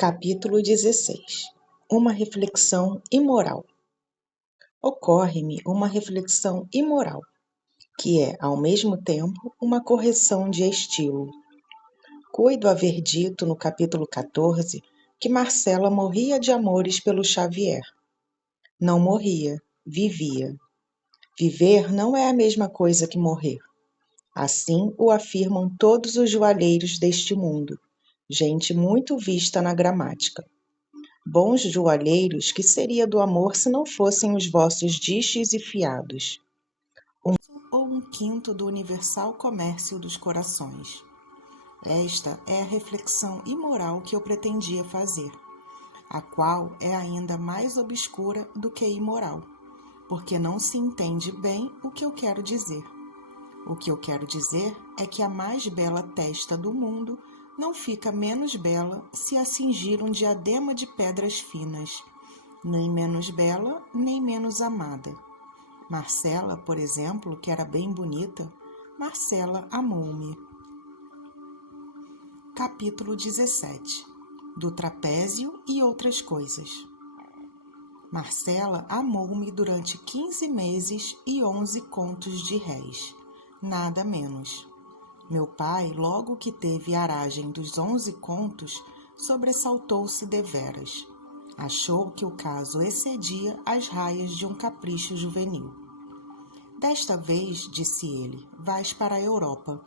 Capítulo 16. Uma reflexão imoral. Ocorre-me uma reflexão imoral, que é, ao mesmo tempo, uma correção de estilo. Cuido haver dito no capítulo 14 que Marcela morria de amores pelo Xavier. Não morria, vivia. Viver não é a mesma coisa que morrer. Assim o afirmam todos os joalheiros deste mundo, gente muito vista na gramática. Bons joalheiros, que seria do amor se não fossem os vossos dixes e fiados? Ou um quinto do universal comércio dos corações. Esta é a reflexão imoral que eu pretendia fazer, a qual é ainda mais obscura do que imoral, porque não se entende bem o que eu quero dizer. O que eu quero dizer é que a mais bela testa do mundo não fica menos bela se a cingir um diadema de pedras finas, nem menos bela, nem menos amada. Marcela, por exemplo, que era bem bonita, Marcela amou-me. Capítulo 17. Do trapézio e outras coisas. Marcela amou-me durante 15 meses e 11 contos de réis, nada menos. Meu pai, logo que teve aragem dos 11 contos, sobressaltou-se deveras. Achou que o caso excedia as raias de um capricho juvenil. Desta vez, disse ele, vais para a Europa.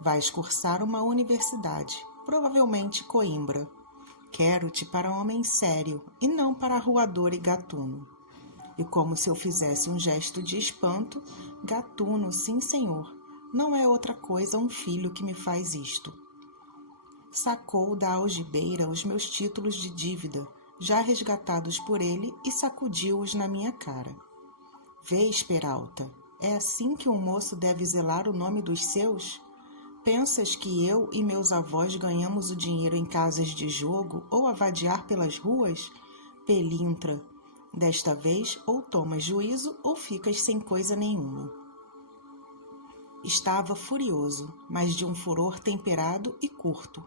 Vais cursar uma universidade, provavelmente Coimbra. Quero-te para homem sério e não para arruador e gatuno. E como se eu fizesse um gesto de espanto, gatuno, sim senhor, não é outra coisa um filho que me faz isto. Sacou da algibeira os meus títulos de dívida, já resgatados por ele, e sacudiu-os na minha cara. Vês, Peralta, é assim que um moço deve zelar o nome dos seus? Pensas que eu e meus avós ganhamos o dinheiro em casas de jogo ou a vadiar pelas ruas? Pelintra, desta vez ou tomas juízo ou ficas sem coisa nenhuma. Estava furioso, mas de um furor temperado e curto.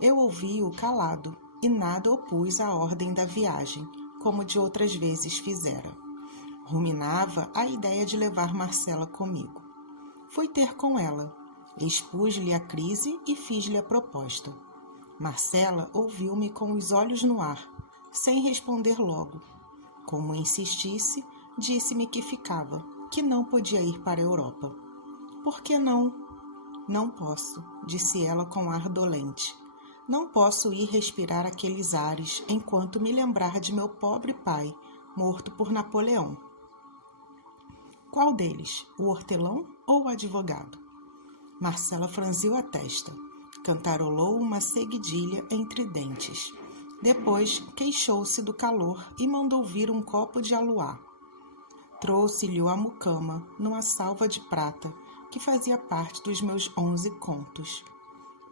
Eu ouvi-o calado e nada opus à ordem da viagem, como de outras vezes fizera. Ruminava a ideia de levar Marcela comigo. Fui ter com ela, expus-lhe a crise e fiz-lhe a proposta. Marcela ouviu-me com os olhos no ar, sem responder logo. Como insistisse, disse-me que ficava, que não podia ir para a Europa. Por que não? Não posso, disse ela com ar dolente. Não posso ir respirar aqueles ares enquanto me lembrar de meu pobre pai, morto por Napoleão. Qual deles, o hortelão ou o advogado? Marcela franziu a testa, cantarolou uma seguidilha entre dentes. Depois queixou-se do calor e mandou vir um copo de aluá. Trouxe-lhe a mucama numa salva de prata, que fazia parte dos meus 11 contos.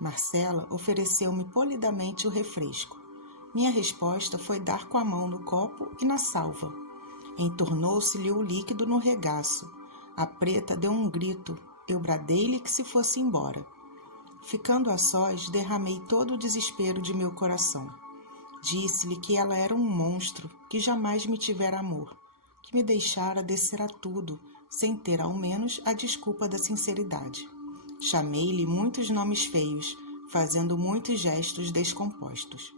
Marcela ofereceu-me polidamente o refresco. Minha resposta foi dar com a mão no copo e na salva. Entornou-se-lhe o líquido no regaço. A preta deu um grito. Eu bradei-lhe que se fosse embora. Ficando a sós, derramei todo o desespero de meu coração. Disse-lhe que ela era um monstro, que jamais me tivera amor, que me deixara descer a tudo, sem ter ao menos a desculpa da sinceridade. Chamei-lhe muitos nomes feios, fazendo muitos gestos descompostos.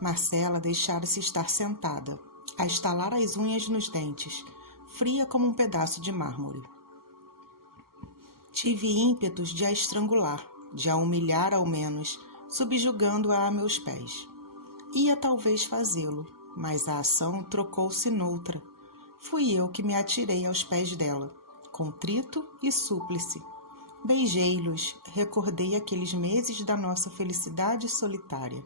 Marcela deixara-se estar sentada, a estalar as unhas nos dentes, fria como um pedaço de mármore. Tive ímpetos de a estrangular, de a humilhar ao menos, subjugando-a a meus pés. Ia talvez fazê-lo, mas a ação trocou-se noutra. Fui eu que me atirei aos pés dela, contrito e súplice. Beijei-los, recordei aqueles meses da nossa felicidade solitária.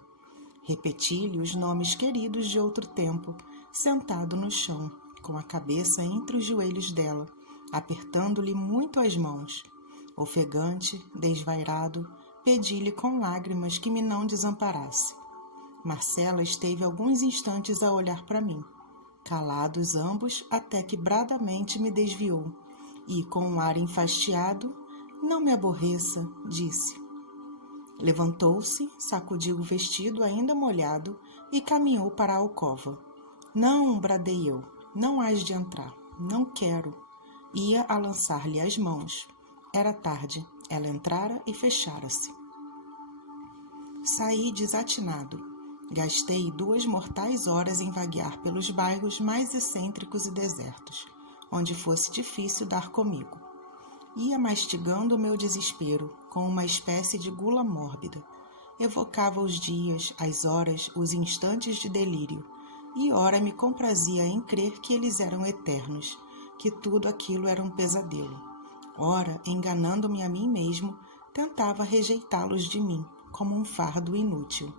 Repeti-lhe os nomes queridos de outro tempo, sentado no chão, com a cabeça entre os joelhos dela, apertando-lhe muito as mãos. Ofegante, desvairado, pedi-lhe com lágrimas que me não desamparasse. Marcela esteve alguns instantes a olhar para mim, calados ambos até que bradamente me desviou, e com um ar enfastiado, não me aborreça, disse. Levantou-se, sacudiu o vestido ainda molhado e caminhou para a alcova. Não, bradei eu, não hás de entrar, não quero. Ia a lançar-lhe as mãos. Era tarde, ela entrara e fechara-se. Saí desatinado. Gastei 2 mortais horas em vaguear pelos bairros mais excêntricos e desertos, onde fosse difícil dar comigo. Ia mastigando o meu desespero com uma espécie de gula mórbida. Evocava os dias, as horas, os instantes de delírio, e ora me comprazia em crer que eles eram eternos, que tudo aquilo era um pesadelo. Ora, enganando-me a mim mesmo, tentava rejeitá-los de mim, como um fardo inútil.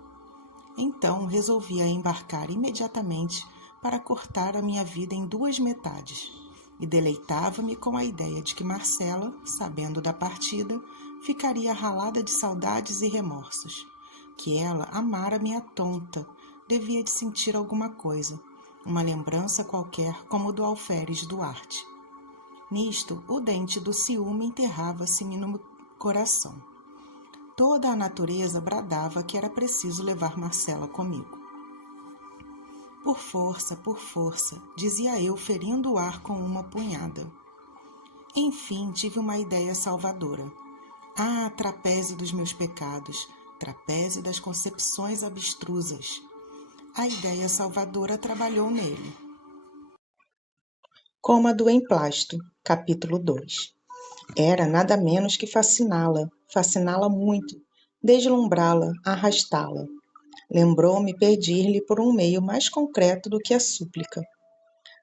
Então resolvia embarcar imediatamente para cortar a minha vida em 2 metades, e deleitava-me com a ideia de que Marcela, sabendo da partida, ficaria ralada de saudades e remorsos, que ela amara-me à tonta, devia de sentir alguma coisa, uma lembrança qualquer como do alferes Duarte. Nisto, o dente do ciúme enterrava-se-me no coração. Toda a natureza bradava que era preciso levar Marcela comigo. Por força, dizia eu, ferindo o ar com uma punhada. Enfim, tive uma ideia salvadora. Ah, trapézio dos meus pecados, trapézio das concepções abstrusas. A ideia salvadora trabalhou nele. Como a do emplasto, capítulo 2. Era nada menos que fasciná-la muito, deslumbrá-la, arrastá-la. Lembrou-me pedir-lhe por um meio mais concreto do que a súplica.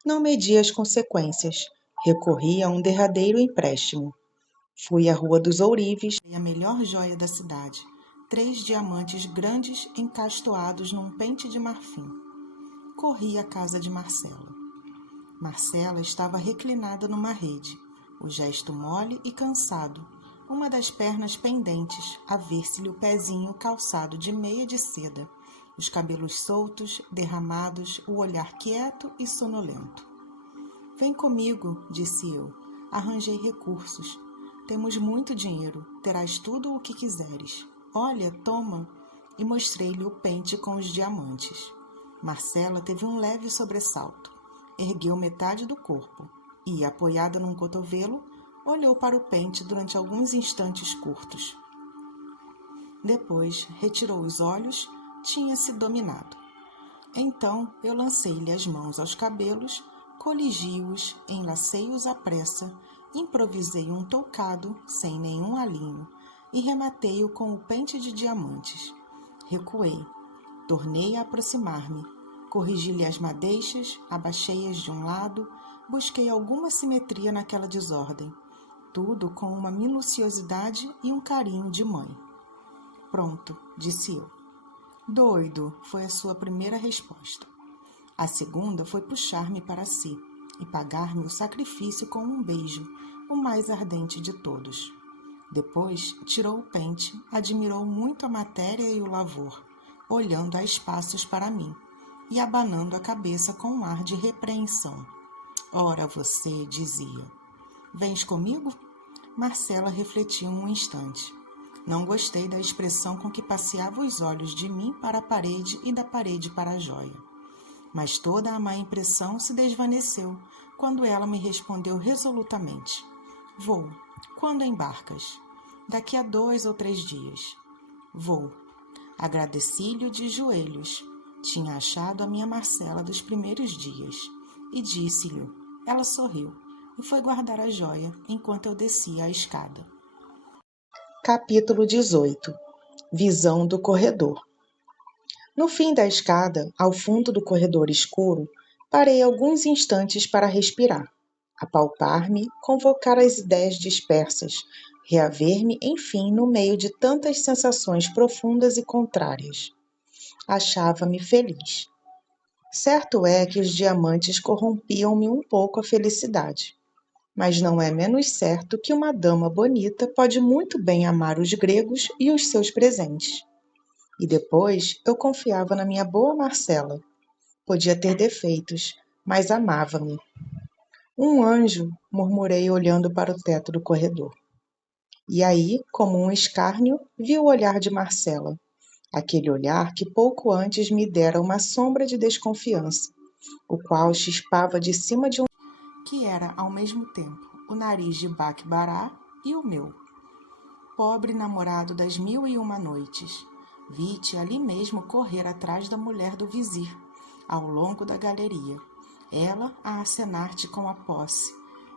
Não medi as consequências, recorri a um derradeiro empréstimo. Fui à Rua dos Ourives, a melhor joia da cidade, 3 diamantes grandes encastoados num pente de marfim. Corri à casa de Marcela. Marcela estava reclinada numa rede, o gesto mole e cansado, uma das pernas pendentes, a ver-se-lhe o pezinho calçado de meia de seda, os cabelos soltos, derramados, o olhar quieto e sonolento. Vem comigo, disse eu, arranjei recursos. Temos muito dinheiro, terás tudo o que quiseres. Olha, toma, e mostrei-lhe o pente com os diamantes. Marcela teve um leve sobressalto. Ergueu metade do corpo e, apoiada num cotovelo, olhou para o pente durante alguns instantes curtos. Depois, retirou os olhos, tinha-se dominado. Então, eu lancei-lhe as mãos aos cabelos, coligi-os, enlacei-os à pressa, improvisei um toucado, sem nenhum alinho, e rematei-o com o pente de diamantes. Recuei, tornei a aproximar-me, corrigi-lhe as madeixas, abaixei-as de um lado, busquei alguma simetria naquela desordem, tudo com uma minuciosidade e um carinho de mãe. Pronto, disse eu. Doido, foi a sua primeira resposta. A segunda foi puxar-me para si e pagar-me o sacrifício com um beijo, o mais ardente de todos. Depois tirou o pente, admirou muito a matéria e o lavor, olhando a espaços para mim e abanando a cabeça com um ar de repreensão. Ora você, dizia. Vens comigo? Marcela refletiu um instante. Não gostei da expressão com que passeava os olhos de mim para a parede e da parede para a joia. Mas toda a má impressão se desvaneceu quando ela me respondeu resolutamente. Vou. Quando embarcas? Daqui a 2 ou 3 dias. Vou. Agradeci-lhe de joelhos. Tinha achado a minha Marcela dos primeiros dias. E disse-lhe. Ela sorriu e foi guardar a joia enquanto eu descia a escada. Capítulo 18. Visão do corredor. No fim da escada, ao fundo do corredor escuro, parei alguns instantes para respirar, apalpar-me, convocar as ideias dispersas, reaver-me, enfim, no meio de tantas sensações profundas e contrárias. Achava-me feliz. Certo é que os diamantes corrompiam-me um pouco a felicidade. Mas não é menos certo que uma dama bonita pode muito bem amar os gregos e os seus presentes. E depois eu confiava na minha boa Marcela. Podia ter defeitos, mas amava-me. Um anjo, murmurei olhando para o teto do corredor. E aí, como um escárnio, vi o olhar de Marcela, aquele olhar que pouco antes me dera uma sombra de desconfiança, o qual chispava de cima de um que era, ao mesmo tempo, o nariz de Bacbará e o meu. Pobre namorado das 1001 noites, vi-te ali mesmo correr atrás da mulher do vizir, ao longo da galeria, ela a acenar-te com a posse,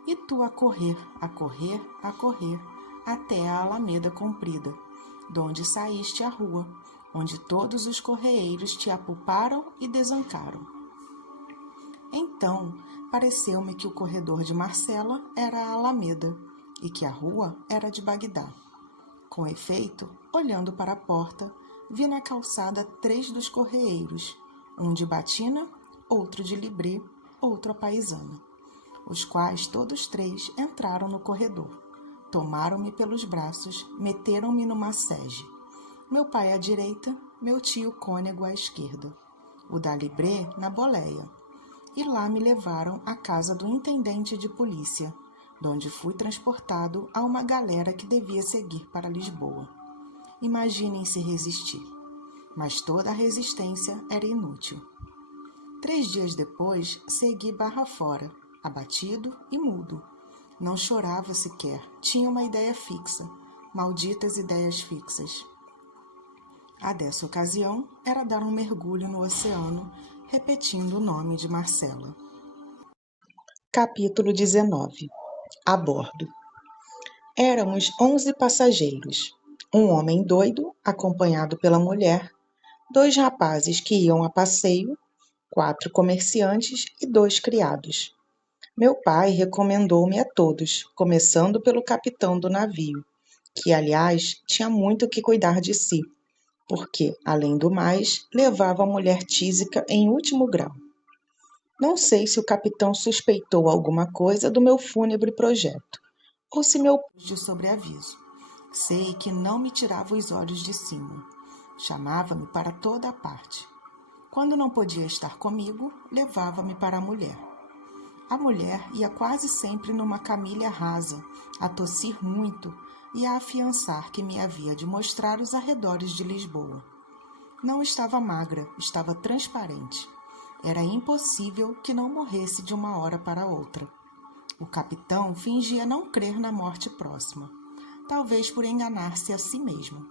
e tu a correr, a correr, a correr, até a alameda comprida, donde saíste à rua, onde todos os correeiros te apulparam e desancaram. Então, pareceu-me que o corredor de Marcela era a alameda, e que a rua era de Bagdá. Com efeito, olhando para a porta, vi na calçada 3 dos correeiros, um de batina, outro de libré, outro a paisana, os quais todos 3 entraram no corredor. Tomaram-me pelos braços, meteram-me numa sege. Meu pai à direita, meu tio cônego à esquerda, o da libré na boleia. E lá me levaram à casa do intendente de polícia, donde fui transportado a uma galera que devia seguir para Lisboa. Imaginem-se resistir, mas toda a resistência era inútil. 3 dias depois, segui barra fora, abatido e mudo. Não chorava sequer, tinha uma ideia fixa, malditas ideias fixas. A dessa ocasião era dar um mergulho no oceano, repetindo o nome de Marcela. Capítulo 19. A bordo. Éramos 11 passageiros, um homem doido, acompanhado pela mulher, 2 rapazes que iam a passeio, 4 comerciantes e 2 criados. Meu pai recomendou-me a todos, começando pelo capitão do navio, que, aliás, tinha muito que cuidar de si, porque, além do mais, levava a mulher tísica em último grau. Não sei se o capitão suspeitou alguma coisa do meu fúnebre projeto, ou se meu de sobreaviso. Sei que não me tirava os olhos de cima. Chamava-me para toda a parte. Quando não podia estar comigo, levava-me para a mulher. A mulher ia quase sempre numa camilha rasa, a tossir muito e a afiançar que me havia de mostrar os arredores de Lisboa. Não estava magra, estava transparente. Era impossível que não morresse de uma hora para outra. O capitão fingia não crer na morte próxima, talvez por enganar-se a si mesmo.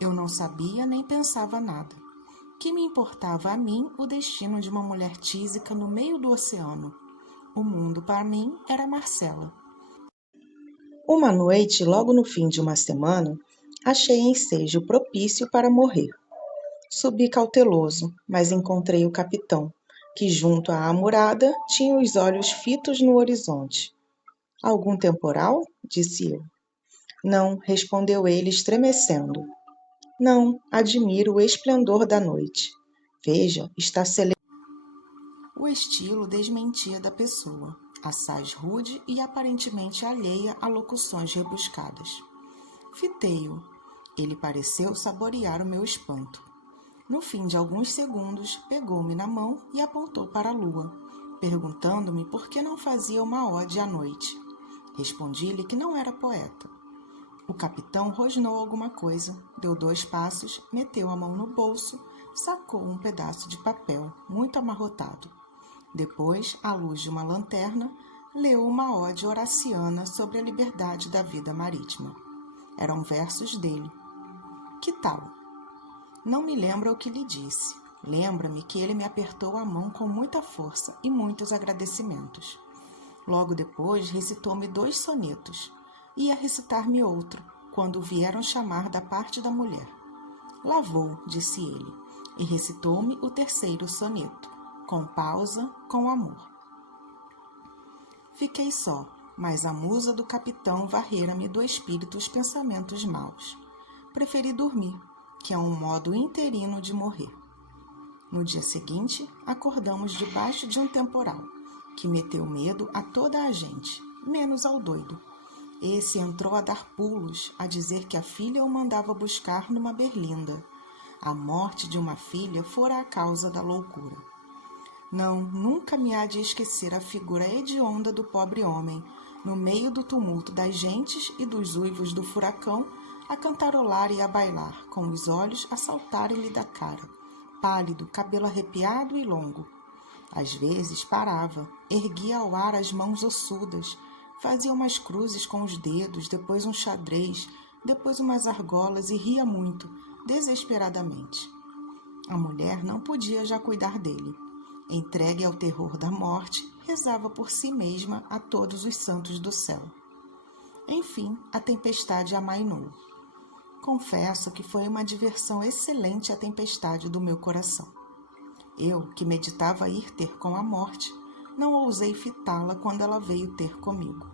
Eu não sabia nem pensava nada. Que me importava a mim o destino de uma mulher tísica no meio do oceano? O mundo para mim era Marcela. Uma noite, logo no fim de uma semana, achei ensejo propício para morrer. Subi cauteloso, mas encontrei o capitão, que junto à amurada tinha os olhos fitos no horizonte. Algum temporal? Disse eu. Não, respondeu ele estremecendo. Não, admiro o esplendor da noite. Veja, está celebrando. O estilo desmentia da pessoa, assaz rude e aparentemente alheia a locuções rebuscadas. Fitei-o. Ele pareceu saborear o meu espanto. No fim de alguns segundos, pegou-me na mão e apontou para a lua, perguntando-me por que não fazia uma ode à noite. Respondi-lhe que não era poeta. O capitão rosnou alguma coisa, deu 2 passos, meteu a mão no bolso, sacou um pedaço de papel, muito amarrotado. Depois, à luz de uma lanterna, leu uma ode horaciana sobre a liberdade da vida marítima. Eram versos dele. Que tal? Não me lembro o que lhe disse. Lembra-me que ele me apertou a mão com muita força e muitos agradecimentos. Logo depois, recitou-me 2 sonetos. Ia recitar-me outro, quando o vieram chamar da parte da mulher. Lá vou, disse ele, e recitou-me o 3º soneto, com pausa, com amor. Fiquei só, mas a musa do capitão varrera-me do espírito os pensamentos maus. Preferi dormir, que é um modo interino de morrer. No dia seguinte, acordamos debaixo de um temporal, que meteu medo a toda a gente, menos ao doido. Esse entrou a dar pulos, a dizer que a filha o mandava buscar numa berlinda. A morte de uma filha fora a causa da loucura. Não, nunca me há de esquecer a figura hedionda do pobre homem, no meio do tumulto das gentes e dos uivos do furacão, a cantarolar e a bailar, com os olhos a saltarem-lhe da cara, pálido, cabelo arrepiado e longo. Às vezes parava, erguia ao ar as mãos ossudas, fazia umas cruzes com os dedos, depois um xadrez, depois umas argolas e ria muito, desesperadamente. A mulher não podia já cuidar dele. Entregue ao terror da morte, rezava por si mesma a todos os santos do céu. Enfim, a tempestade amainou. Confesso que foi uma diversão excelente a tempestade do meu coração. Eu, que meditava ir ter com a morte, não ousei fitá-la quando ela veio ter comigo.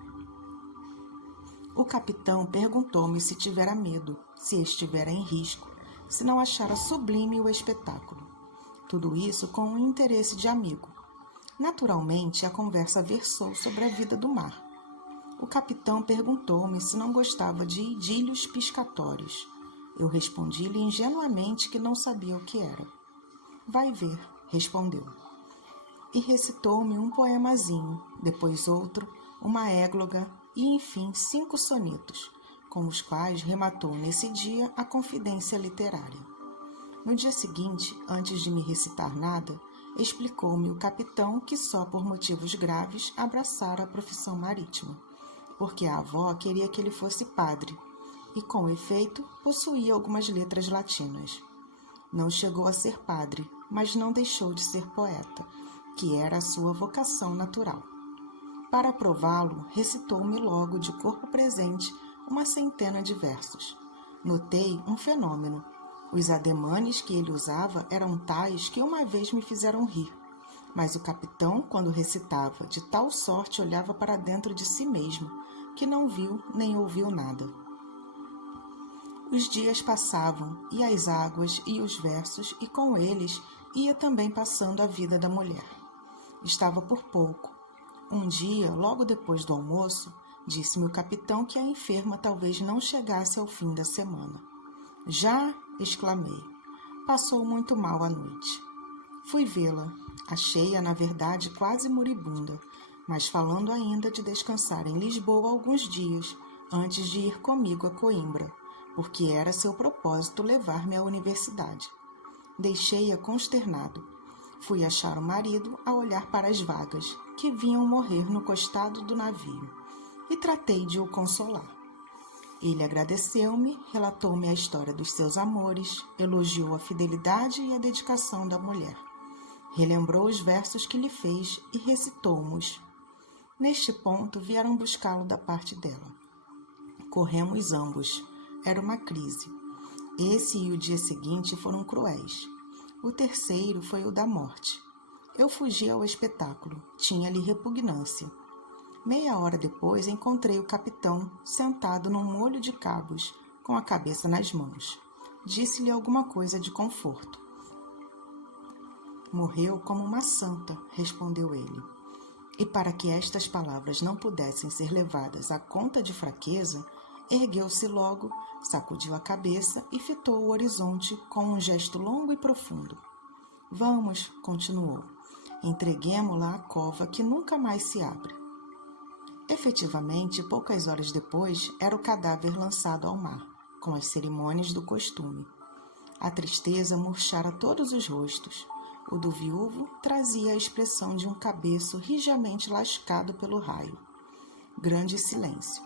O capitão perguntou-me se tivera medo, se estivera em risco, se não achara sublime o espetáculo. Tudo isso com um interesse de amigo. Naturalmente, a conversa versou sobre a vida do mar. O capitão perguntou-me se não gostava de idílios piscatórios. Eu respondi-lhe ingenuamente que não sabia o que era. Vai ver, respondeu. E recitou-me um poemazinho, depois outro, uma égloga e, enfim, 5 sonetos, com os quais rematou nesse dia a confidência literária. No dia seguinte, antes de me recitar nada, explicou-me o capitão que só por motivos graves abraçara a profissão marítima, porque a avó queria que ele fosse padre, e, com efeito, possuía algumas letras latinas. Não chegou a ser padre, mas não deixou de ser poeta, que era a sua vocação natural. Para prová-lo, recitou-me logo de corpo presente uma centena de versos. Notei um fenômeno. Os ademanes que ele usava eram tais que uma vez me fizeram rir, mas o capitão, quando recitava, de tal sorte olhava para dentro de si mesmo, que não viu nem ouviu nada. Os dias passavam, e as águas e os versos, e com eles ia também passando a vida da mulher. Estava por pouco. Um dia, logo depois do almoço, disse-me o capitão que a enferma talvez não chegasse ao fim da semana. Já, exclamei, passou muito mal a noite. Fui vê-la. Achei-a, na verdade, quase moribunda, mas falando ainda de descansar em Lisboa alguns dias, antes de ir comigo a Coimbra, porque era seu propósito levar-me à universidade. Deixei-a consternado. Fui achar o marido a olhar para as vagas, que vinham morrer no costado do navio, e tratei de o consolar. Ele agradeceu-me, relatou-me a história dos seus amores, elogiou a fidelidade e a dedicação da mulher. Relembrou os versos que lhe fez e recitou-mos. Neste ponto, vieram buscá-lo da parte dela. Corremos ambos. Era uma crise. Esse e o dia seguinte foram cruéis. O terceiro foi o da morte. Eu fugi ao espetáculo. Tinha-lhe repugnância. Meia hora depois, encontrei o capitão sentado num molho de cabos, com a cabeça nas mãos. Disse-lhe alguma coisa de conforto. Morreu como uma santa, respondeu ele. E para que estas palavras não pudessem ser levadas à conta de fraqueza, ergueu-se logo, sacudiu a cabeça e fitou o horizonte com um gesto longo e profundo. Vamos, continuou, entreguemo-la à cova que nunca mais se abre. Efetivamente, poucas horas depois, era o cadáver lançado ao mar, com as cerimônias do costume. A tristeza murchara todos os rostos. O do viúvo trazia a expressão de um cabeço rijamente lascado pelo raio. Grande silêncio.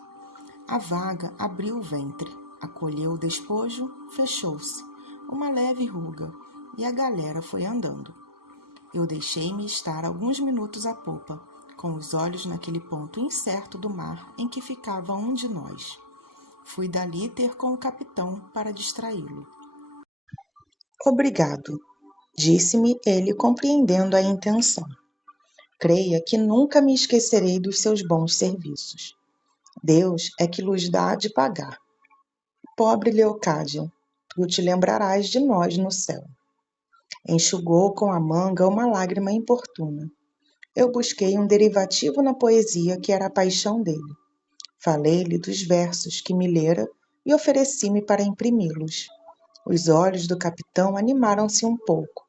A vaga abriu o ventre, acolheu o despojo, fechou-se, uma leve ruga, e a galera foi andando. Eu deixei-me estar alguns minutos à popa, com os olhos naquele ponto incerto do mar em que ficava um de nós. Fui dali ter com o capitão para distraí-lo. Obrigado, disse-me ele, compreendendo a intenção. Creia que nunca me esquecerei dos seus bons serviços. Deus é que lhes dá de pagar. Pobre Leocádia, tu te lembrarás de nós no céu. Enxugou com a manga uma lágrima importuna. Eu busquei um derivativo na poesia que era a paixão dele. Falei-lhe dos versos que me lera e ofereci-me para imprimi-los. Os olhos do capitão animaram-se um pouco.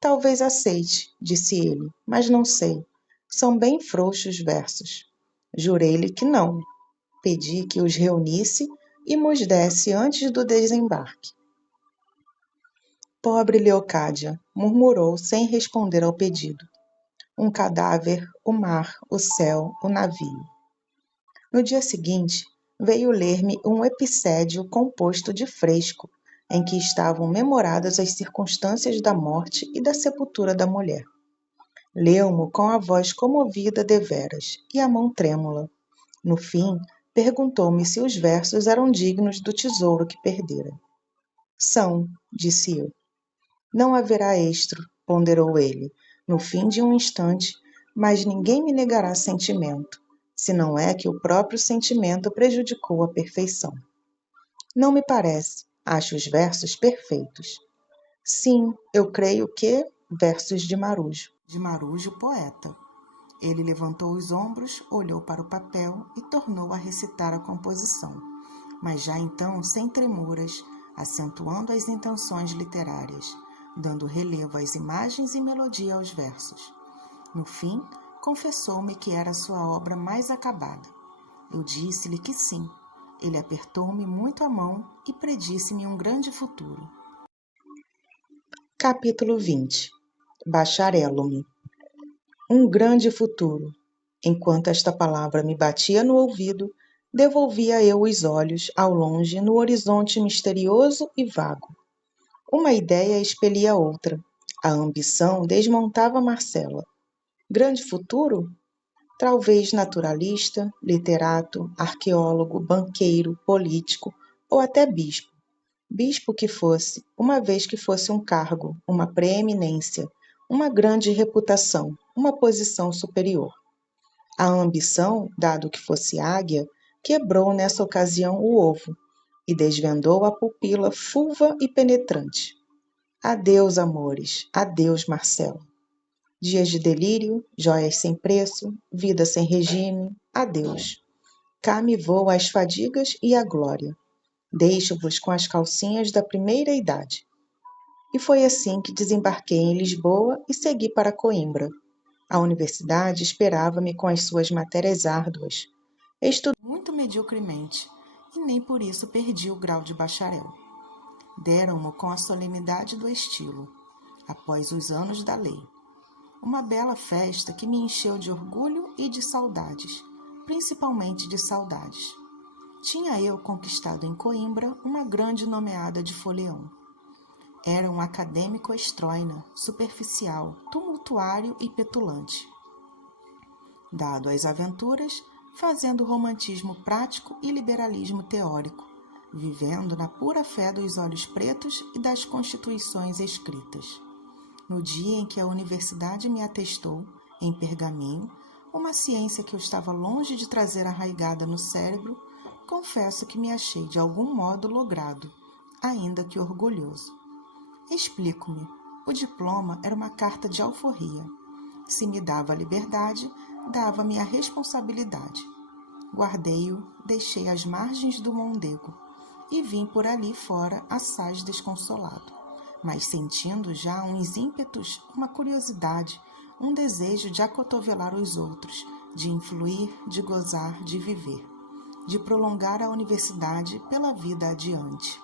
Talvez aceite, disse ele, mas não sei. São bem frouxos versos. Jurei-lhe que não. Pedi que os reunisse e mos desse antes do desembarque. Pobre Leocádia, murmurou sem responder ao pedido. Um cadáver, o mar, o céu, o navio. No dia seguinte, veio ler-me um epicédio composto de fresco, em que estavam memoradas as circunstâncias da morte e da sepultura da mulher. Leu-mo com a voz comovida deveras e a mão trêmula. No fim, perguntou-me se os versos eram dignos do tesouro que perdera. São, disse eu. Não haverá estro, ponderou ele, no fim de um instante, mas ninguém me negará sentimento, se não é que o próprio sentimento prejudicou a perfeição. Não me parece, acho os versos perfeitos. Sim, eu creio que versos de Marujo. De Marujo, poeta. Ele levantou os ombros, olhou para o papel e tornou a recitar a composição, mas já então sem tremuras, acentuando as intenções literárias, dando relevo às imagens e melodia aos versos. No fim, confessou-me que era sua obra mais acabada. Eu disse-lhe que sim. Ele apertou-me muito a mão e predisse-me um grande futuro. Capítulo 20. Bacharelo-me. Um grande futuro. Enquanto esta palavra me batia no ouvido, devolvia eu os olhos ao longe no horizonte misterioso e vago. Uma ideia expelia outra. A ambição desmontava Marcela. Grande futuro? Talvez naturalista, literato, arqueólogo, banqueiro, político ou até bispo. Bispo que fosse, uma vez que fosse um cargo, uma preeminência, uma grande reputação, uma posição superior. A ambição, dado que fosse águia, quebrou nessa ocasião o ovo e desvendou a pupila fulva e penetrante. Adeus, amores, adeus, Marcelo. Dias de delírio, joias sem preço, vida sem regime, adeus. Cá me vou às fadigas e à glória. Deixo-vos com as calcinhas da primeira idade. E foi assim que desembarquei em Lisboa e segui para Coimbra. A universidade esperava-me com as suas matérias árduas. Estudei muito mediocremente e nem por isso perdi o grau de bacharel. Deram-mo com a solenidade do estilo, após os anos da lei. Uma bela festa que me encheu de orgulho e de saudades, principalmente de saudades. Tinha eu conquistado em Coimbra uma grande nomeada de folião. Era um acadêmico estroina, superficial, tumultuário e petulante. Dado às aventuras, fazendo romantismo prático e liberalismo teórico, vivendo na pura fé dos olhos pretos e das constituições escritas. No dia em que a universidade me atestou, em pergaminho, uma ciência que eu estava longe de trazer arraigada no cérebro, confesso que me achei de algum modo logrado, ainda que orgulhoso. Explico-me. O diploma era uma carta de alforria. Se me dava a liberdade, dava-me a responsabilidade. Guardei-o, deixei às margens do Mondego e vim por ali fora assaz desconsolado, mas sentindo já uns ímpetos, uma curiosidade, um desejo de acotovelar os outros, de influir, de gozar, de viver, de prolongar a universidade pela vida adiante.